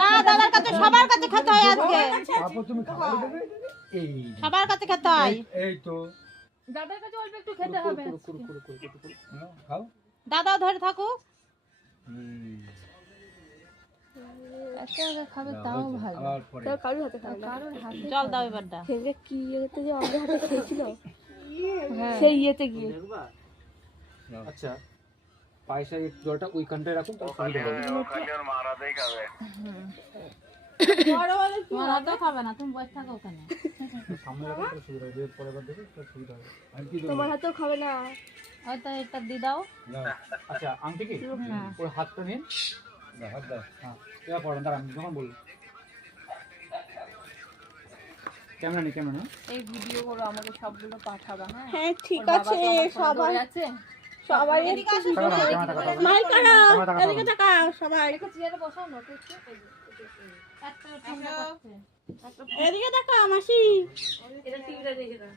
না দাদার কাছে সবার কাছে খেতে হয় আজকে। সবার কাছে খেতে হয়। এই তো দাদার কাছে অল্প একটু খেতে হবে। খাও। দাদাও ধরে থাকুক। খাবে তাও ভালো। জল দাও এবারটা। কি ইয়েতে যে আমাদের হাতে খেয়েছিল সেই ইয়েতে গিয়ে। আচ্ছা পায়েসের জলটা ওইখানটায় রাখুন তাহলে সুবিধা হবে। মারাতেই খাবে। তোমার হাতেও খাবে না, তুমি বসে থাকো ওখানে। সামনে রাখুন তাহলে সুবিধা হবে, পরের বার দেবে তাহলে সুবিধা হবে। তোমার হাতেও খাবে না। হয়তো এটা দিয়ে দাও। আচ্ছা আংটি কি ওই হাতটা নিন, হাত দাও। হ্যাঁ এবার পড়েন, দাঁড়ান যখন বলুন। ক্যামেরা নেই, ক্যামেরা নেই। এই ভিডিও গুলো আমাকে সবগুলো পাঠাবা। হ্যাঁ হ্যাঁ ঠিক আছে। সবাই আছে সবাই এদিকে আসো, মাই কাটাও, এদিকে তাকাও সবাই, চেয়ারে বসাও না তো একটু। একটা ঠান্ডা করছে। এদিকে তাকাও মাসি। এটা টিভিটা দেখে দাও।